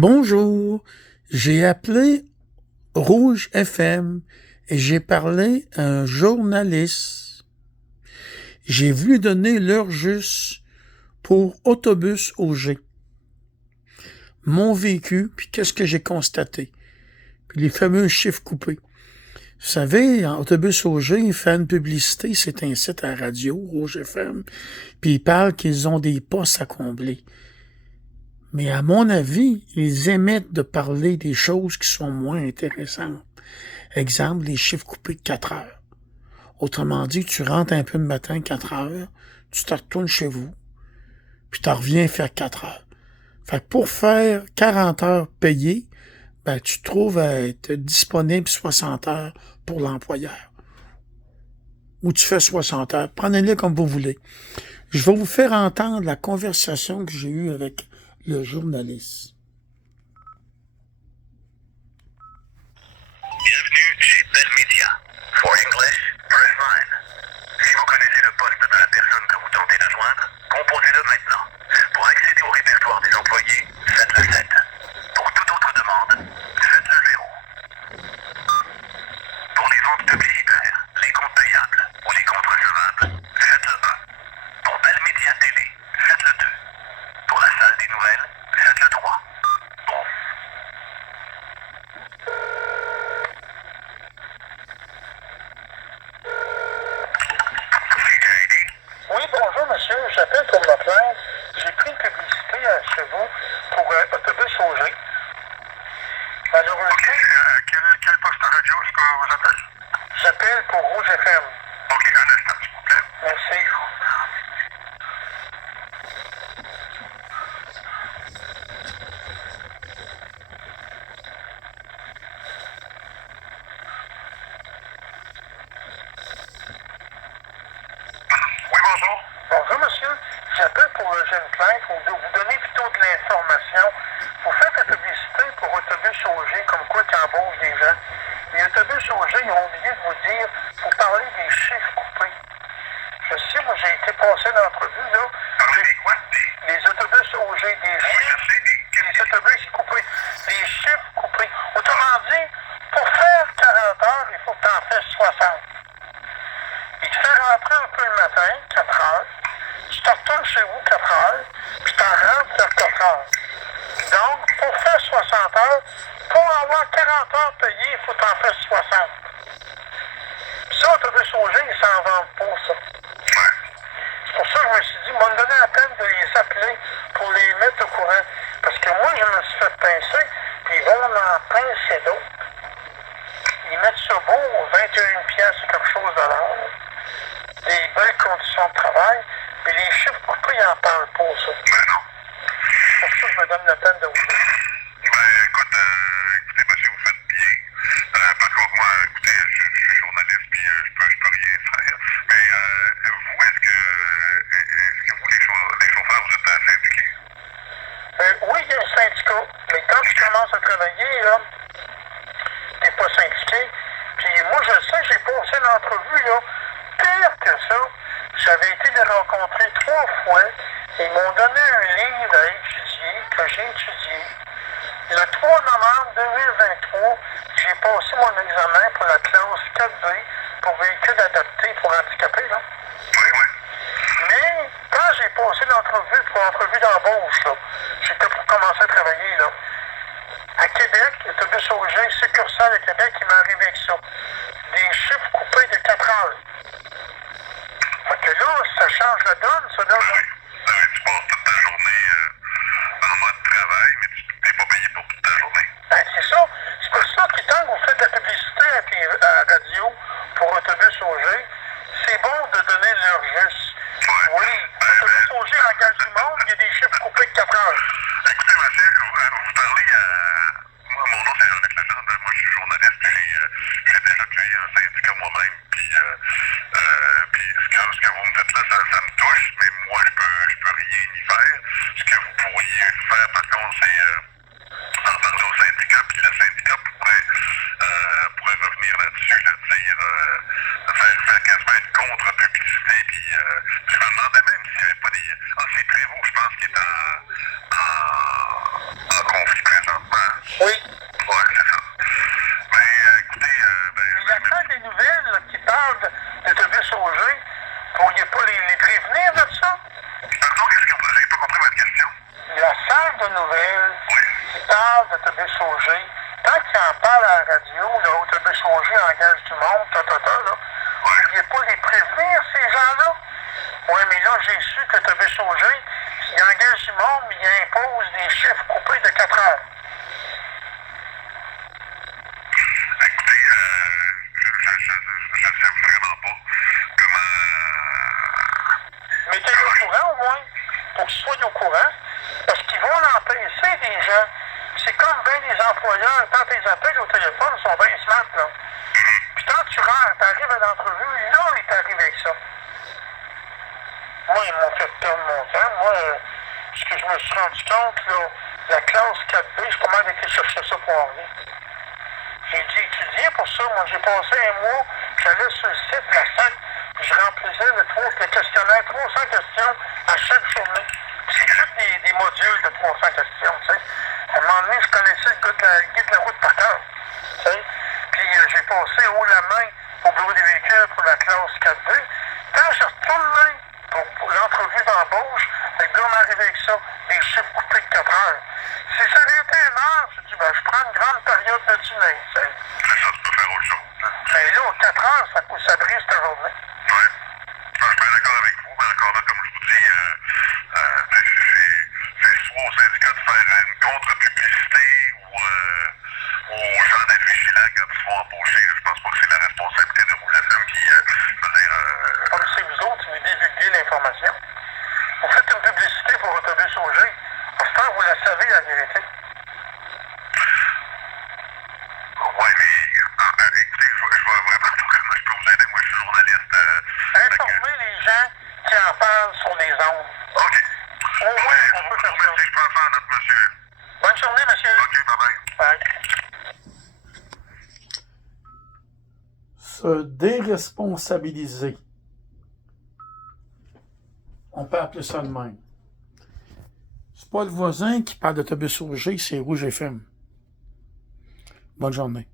Bonjour, j'ai appelé Rouge FM et j'ai parlé à un journaliste. J'ai voulu donner l'heure juste pour Autobus Auger. Mon vécu, puis qu'est-ce que j'ai constaté. Puis les fameux chiffres coupés. Vous savez, en Autobus Auger, il fait une publicité, c'est un site à la radio, Rouge FM, puis ils parlent qu'ils ont des postes à combler. Mais à mon avis, ils émettent de parler des choses qui sont moins intéressantes. Exemple, les chiffres coupés de 4 heures. Autrement dit, tu rentres un peu le matin, 4 heures, tu te retournes chez vous, puis tu reviens faire 4 heures. Fait que pour faire 40 heures payées, ben, tu te trouves à être disponible 60 heures pour l'employeur. Ou tu fais 60 heures. Prenez-les comme vous voulez. Je vais vous faire entendre la conversation que j'ai eue avec le journaliste. Bienvenue chez Bell Media. For English, press 9. Si vous connaissez le poste de la personne que vous tentez de joindre, composez-le maintenant. Pour accéder au répertoire des employés, faites le 7. Pour toute autre demande, faites le 0. Pour les ventes publicitaires, les comptes payables ou les comptes recevables, faites le 1. Pour Bell Media Télé, faites le 2. Pour la salle des nouvelles, faites le 3. Oui, bonjour, monsieur. J'appelle pour ma plainte. J'ai pris une publicité chez vous pour Autobus Auger. Malheureusement, Quel poste de radio est-ce que vous appelez? j'appelle pour Rouge FM. Ok, un instant, s'il vous plaît. Merci. Oui, bonjour. Bonjour, monsieur. J'appelle pour une plainte. Vous donnez plutôt de l'information. Vous faites la publicité pour Autobus Auger, comme quoi tu embauches des gens. Les Autobus Auger, ils ont oublié de vous dire, vous parlez des chiffres coupés. Je sais, moi, j'ai été passé l'entrevue, là. Parlez des quoi? Les Autobus Auger, des Oui, chiffres. je sais, Les autobus coupés, les chiffres coupés. Autrement dit, pour faire 40 heures, il faut que tu en fasses 60. Il te fait rentrer un peu le matin, 4 heures. Tu te retournes chez vous 4 heures, puis tu en rentres vers 4 heures. Donc, pour faire 60 heures, pour avoir 40 heures payées, il faut que tu en fasses 60. Ça, Autobus Auger, ils s'en vendent pas, ça. C'est pour ça que je me suis dit, m'a donné la peine de les appeler pour les mettre au courant. Parce que moi, je me suis fait pincer, puis ils vont en pincer d'autres. Ils mettent ça beau, 21 pièces quelque chose de l'heure. Des belles conditions de travail, mais les chiffres, pourquoi ils n'en parlent pas, ça? Ben non. C'est pour ça que je me donne la peine de vous dire. Ben, écoutez, monsieur, vous faites bien. Parce que moi, écoutez, je suis journaliste, puis je peux rien faire. Mais vous, est-ce que vous, les chauffeurs, vous êtes syndiqués? Oui, il y a un syndicat, mais quand tu commences à travailler, là, t'es pas syndiqué. Puis moi, je sais, j'ai passé l'entrevue, là, pire que ça. J'avais été les rencontrer 3 fois. Ils m'ont donné un livre à étudier, que j'ai étudié. Le 3 novembre 2023, j'ai passé mon examen pour la classe 4B pour véhicule adapté pour handicapés, là. Oui, oui. Mais quand j'ai passé l'entrevue pour l'entrevue d'embauche, là, j'étais pour commencer à travailler, là. À Québec, Autobus Auger, succursale à Québec, il m'est arrivé avec ça. Des chiffres coupés de 4 heures. Fait que là, ça change la donne, ça, là. Tu passes toute ta journée en mode travail, mais tu n'es pas payé pour toute ta journée. Ben, c'est ça. C'est pour ça que quand vous faites de la publicité à la radio pour Autobus Auger, c'est bon de donner l'heure juste. Ouais. Oui, Autobus Auger engage du monde, il y a des chiffres coupés de 4 heures. Écoutez, monsieur, vous parlez à... Moi, mon nom, c'est Jean-Luc Legendre. Moi, je suis journaliste, puis j'ai déjà créé un syndicat moi-même, puis ce que vous me faites là, ça me touche, mais moi, je peux rien y faire. Ce que vous pourriez faire, par contre, c'est d'en parler au syndicat, puis le syndicat pourrait revenir là-dessus, là, dire, faire quasiment une contre-publicité, puis je me demandais même s'il n'y avait pas des... Ah, c'est Prévost, je pense, qui est en conflit présent. Oui. Ouais, c'est ça. Ben, écoutez, Il y a tant des nouvelles là, qui parlent d'autobus Auger. Pourriez pas les prévenir de ça? pardon, qu'est-ce que vous... J'ai pas compris votre question. La salle de nouvelles Oui. qui parle d'autobus Auger, tant qu'ils en parlent à la radio, l'autobus Auger engage du monde, là, vous ne pourriez pas les prévenir, ces gens-là? Oui, mais là, j'ai su que l'autobus Auger, il engage du monde, mais il impose des chiffres coupés de 4 heures. Écoutez, je sais vraiment pas comment... Mettez-le au courant, au moins, pour qu'ils soient au courant, parce qu'ils vont l'empêcher, des gens. C'est comme bien les employeurs, quand ils appellent au téléphone, ils sont bien smart, là. Puis quand tu rentres, t'arrives à l'entrevue, là, il t'arrive avec ça. Moi, ils m'ont fait perdre mon temps. Moi, ce que je me suis rendu compte, là, la classe 4B, j'ai pas mal été chercher ça pour rien. J'ai dû étudier pour ça. Moi, j'ai passé un mois, j'allais sur le site de la SAC, puis je remplissais le questionnaire, 300 questions à chaque journée. C'est tous des modules de 300 questions, tu sais. À un moment donné, je connaissais le guide de la route par cœur, tu sais. Puis j'ai passé haut la main au bureau des véhicules pour la classe 4B. Quand je retourne pour l'entrevue d'embauche, le gars m'arrive avec ça, des chiffres coupés de 4 heures. Si ça avait été un heure, je dis, ben, je prends une grande période de dîner, tu sais. C'est ça, tu peux faire autre chose. Mais là, 4 heures, ça brise ta journée. Ouais. Je suis bien d'accord avec vous, mais encore là, comme je vous dis, c'est soit au syndicat de faire une contre-publicité ou aux gens d'être vigilants quand ils se font embaucher. Je pense pas que c'est la responsabilité de Rouge FM qui, je veux dire... Comme c'est vous autres qui vous divulguez l'information. Vous faites une publicité pour Autobus Auger. À ce temps, vous la savez, la vérité. Ouais, mais écoutez, je vais vraiment pas comment je peux vous aider. Moi, je suis journaliste. Informer les gens qui en parlent sur les ondes. OK. Au moins, on peut faire ça. Merci, je peux en faire notre monsieur. Bonne journée, monsieur. OK, bye-bye. Bye. Se déresponsabiliser. On peut appeler ça de même. C'est pas le voisin qui parle d'autobus Auger, c'est Rouge FM. Bonne journée.